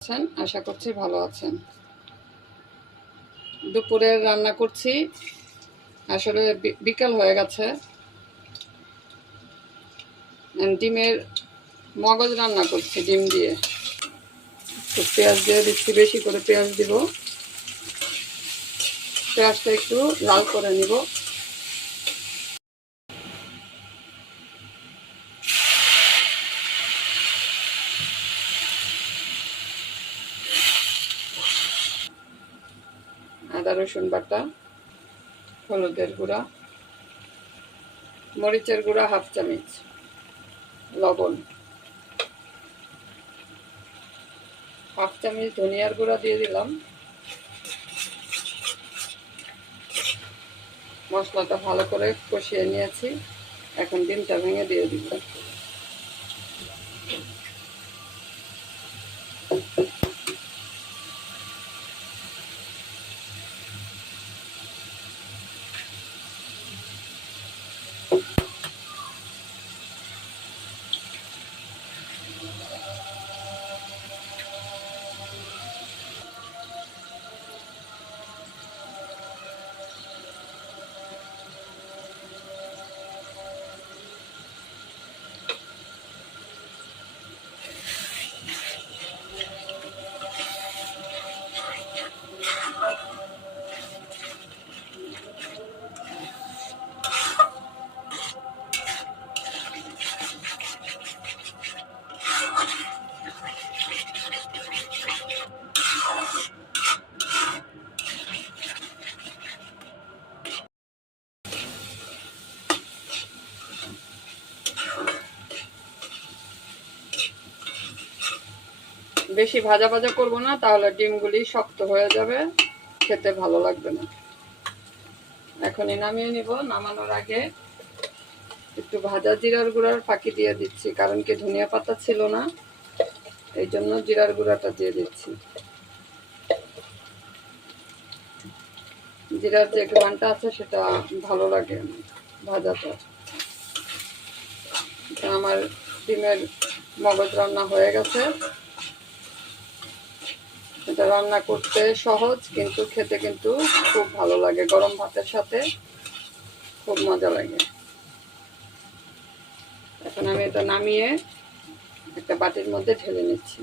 আছেন, আশা করছি ভালো আছেন। দুপুরের রান্না করছি, আসলে বিকাল হয়ে গেছে। ডিমের মগজ রান্না করছি ডিম দিয়ে। তো পেঁয়াজ দিয়ে দিচ্ছি, বেশি করে পেঁয়াজ দিব। পেঁয়াজটা একটু লাল করে নিব। আদা রসুন বাটা, হলুদের গুঁড়া, মরিচের গুঁড়া হাফ চামচ, লবণ, হাফ চামচ ধনিয়ার গুঁড়া দিয়ে দিলাম। মশলাটা ভালো করে কষিয়ে নিয়েছি, এখন ডিমটা ভেঙে দিয়ে দিব। বেশি ভাজা ভাজা করবো না, তাহলে ডিমগুলি শক্ত হয়ে যাবে, খেতে ভালো লাগবে না। এখনই নামিয়ে নিব। নামানোর আগে একটু ভাজা জিরার গুঁড়ার ফাঁকি দিয়ে দিচ্ছি, কারণ কি ধনিয়া পাতা ছিল না, এই জন্য জিরার গুঁড়াটা দিয়ে দিচ্ছি। জিরার যে ঘ্রাণটা আছে সেটা ভালো লাগে ভাজাটা। আমার ডিমের মগজ রান্না হয়ে গেছে। এটা রান্না করতে সহজ, কিন্তু খেতে কিন্তু খুব ভালো লাগে। গরম ভাতের সাথে খুব মজা লাগে। এখন আমি এটা নামিয়ে একটা বাটির মধ্যে ঢেলে নিচ্ছি।